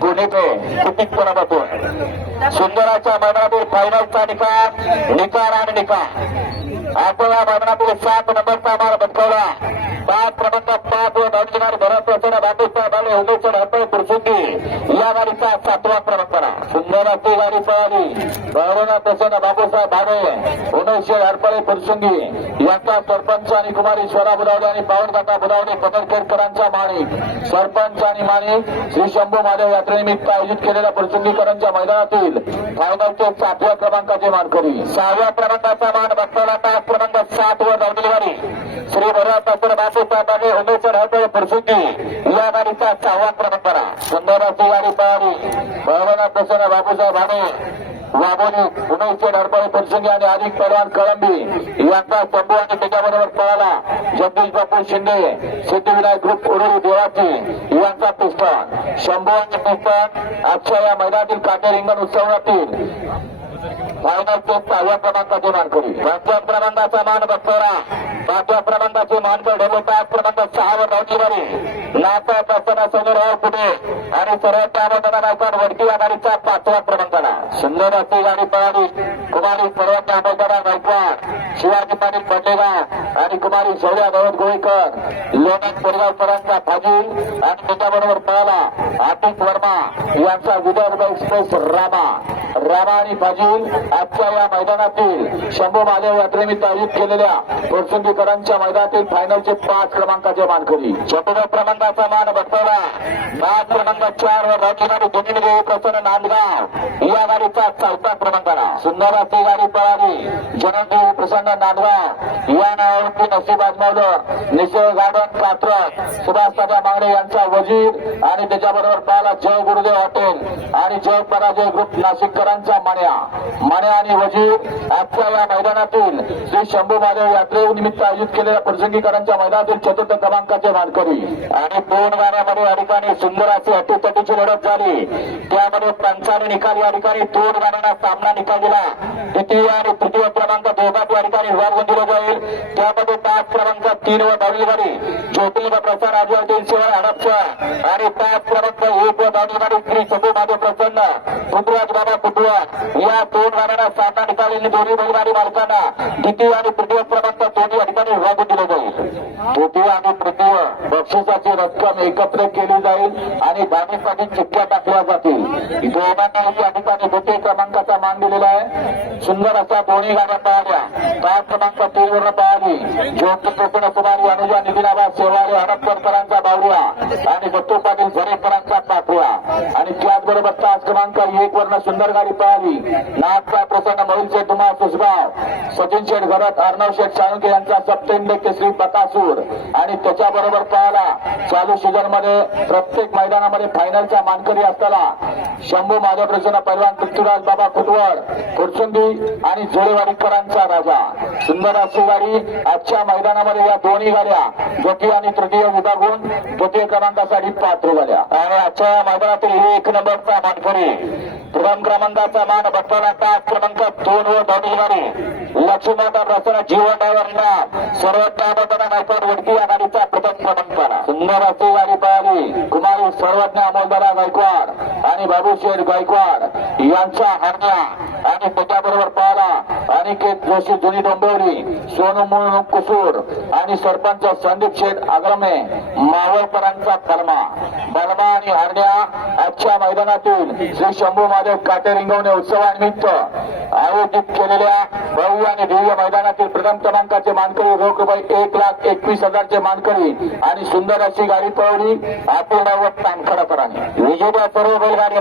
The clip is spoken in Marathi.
पुणेचे कुटिकपणापासून सुंदराच्या मैदानातील फायनलचा निकाल निकाल आणि निकाल. आपण या मैदानातील सात नंबरचा मार बसवला पाच क्रमांक पाच व दर्शनार भरत प्रसन्न बापूसा बाले उमेश्वर हरपळे पुरसुंगी या गाडीचा सातवा क्रमांक आला. सुंदर अशी गाडी पळाली. भावना प्रसन्न बापूसाहेब भाडे. उमेश्वर हरपळे पुरसुंगी यांचा सरपंच आणि कुमारी स्वरा बुदावले आणि पावनकाका बुदावले पदरखेडकरांचा माणिक सरपंच आणि माणिक श्री शंभू महादेव यात्रेनिमित्त आयोजित केलेल्या पुरसुंगीकरांच्या मैदानातील फायनलचे सातव्या क्रमांकाचे मानकरी. सहाव्या क्रमांकाचा मान बसवला. क्रमांक सात व धावलेली गाडी. श्री भरत असर उमेश्वर पुरसुंगी या गाडीचा सहावा क्रमांक आला. गाडी पळाली बापूसाहेब वाबोली उमेशचे पुरसुंगी आणि अधिक कळंबी. यांचा शंभू आणि त्याच्याबरोबर पळाला. जगदीश बापू शिंदे सिद्धिविनायक ग्रुप उरुळी देवाची. यांचा शंभू आणि आजच्या या मैदानातील काटे रिंगण उत्सवातील फायनलचे सहाव्या क्रमांकाचे मानकरी पाचव्या क्रमांकाचा मान बसवला. पाचव्या क्रमांकाचे मानकर ढोलो पाच क्रमांक सहावर धावणीवारी नाता प्रसन्न सोनराव पुढे. आणि सर्वात त्यामध्ये वडकी या गाडीचा पाचवा क्रमांकाला सुंदर अशी गाडी पळाली. कुमारी सर्वात दामोदरा गायकवाड शिवाजी पाटील पटेगाव आणि कुमारी शौर्या गवत गोळीकर. लोणक कोरगावकरांचा भाजी आणि त्याच्याबरोबर पळाला आतिक वर्मा. यांचा विदर्भ एक्सप्रेस रामा. रामा आणि भाजी आजच्या या मैदानातील शंभू महादेव यात्रेनिमित्त आयोजित केलेल्या प्रोत्संगीकरांच्या मैदानातील फायनलचे पाच क्रमांकाचे मानकरी. चतुर्थ क्रमांकाचा मान बसवला. पाच क्रमांक चार वर राजकीय दोन्ही देवी प्रसन्न नांदगाव. या गाडीचा चौथा क्रमांक आला. अशी गाडी पळाली. जनदेवी प्रसन्न नांदगाव. या नावावरती नशीब आजमावलं. निसर्ग गार्डन पात्र सुभाष तात्या मांगडे यांचा वजीर आणि त्याच्याबरोबर पाहिला जय गुरुदेव हॉटेल आणि जय पराजय ग्रुप नाशिककरांचा मान्या मान्या आणि वजीर आजच्या या मैदानातून श्री शंभू महादेव यात्रेनिमित्त आयोजित केलेल्या प्रसंगीकरांच्या मैदानातील चतुर्थ क्रमांकाचे मानकरी. आणि दोन गाड्यामध्ये या ठिकाणी सुंदर अशी अटीतटीची लढत झाली. त्यामध्ये पंचाने निकाल या ठिकाणी दोन गाड्यांना सामना निकाल दिला. द्वितीय आणि तृतीय क्रमांक दोघात या ठिकाणी विभागून दिला जाईल. त्यामध्ये पाच क्रमांक तीन व दहावी गाडी ज्योतिर्लिंग प्रसाद आजवर तीनशे हडपच्या आणि पाच क्रमांक एक व दहावी गाडी श्री चंदू महादेव प्रसन्न पुतुराज बाबा पुतुआ या दोन गाड्यांना सामना निकाल दोन्ही बैलगाडी मालकांना द्वितीय आणि तृतीय क्रमांक दोन्ही या ठिकाणी विभागून दिले जाईल. द्वितीय आणि तृतीय बक्षिसाची रक्कम एकत्र केली जाईल आणि दानेसाठी चिठ्ठ्या टाकल्या जातील. दोघांना या ठिकाणी द्वितीय क्रमांकाचा मान दिलेला आहे. सुंदर अशा दोन्ही गाड्या पाहिल्या पाच क्रमांक तीन वर पळाली. ज्योती प्रसन्न कुमारी अनुजा नितीनाबाद सेवारी हडपकरांचा बावरिया आणि दत्तू पाटील झरेकरांचा पाठवा आणि त्याचबरोबर पाच क्रमांक एक वर्ण सुंदर गाडी पाहिली नागचा प्रसन्न मोहिल शेठ सुसगाव सचिन शेठ घरात अर्णव शेठ साळुंके यांचा सप्तेंद्र केसरी बकासूर. आणि त्याच्याबरोबर पाहिला चालू सीझनमध्ये प्रत्येक मैदानामध्ये फायनलचा मानकरी असताना शंभू महादेव प्रसन्न पैलवान पृथ्वीराज बाबा कुटवड फुरसुंदी आणि जोडेवाडीकरांचा राजा. सुंदर अशी गाडी आजच्या मैदानामध्ये या दोन्ही गाड्या द्वितीय आणि तृतीय विभागून द्वितीय क्रमांकासाठी पात्र झाल्या. आणि आजच्या या मैदानातील एक नंबरचा मानकरी प्रथम क्रमांकाचा मान बसवला पाच क्रमांक दोन व दोन्ही गाडी लक्ष्मीमाता प्रसन्न जीवन ड्रायव्हरना सर्वात दामोदरा नायकवाड वडकी या गाडीचा प्रथम क्रमांक सुंदर अशी गाडी पळाली. कुमारी सर्वज्ञ अमोलदारा गायकवाड आणि अभिषेक गायकवाड यांचा हरला आणि त्याच्याबरोबर पाहला अनिकेत जोशी जुनी डोंबिवली सोनू मुळ कुसूर आणि सरपंच संदीप शेठ आग्रमे मावळकरांचा कलमा. बलमा आणि हरण्या आजच्या मैदानातून श्री शंभू महादेव काटे रिंगवणे उत्सवानिमित्त आयोजित केलेल्या भव्य आणि दिव्य मैदानातील प्रथम क्रमांकाचे मानकरी रोख रुपये एक लाख एकवीस हजारचे मानकरी आणि सुंदर अशी गाडी पळवली. आपण तानखडा विजेत्या सर्व बैलगाडी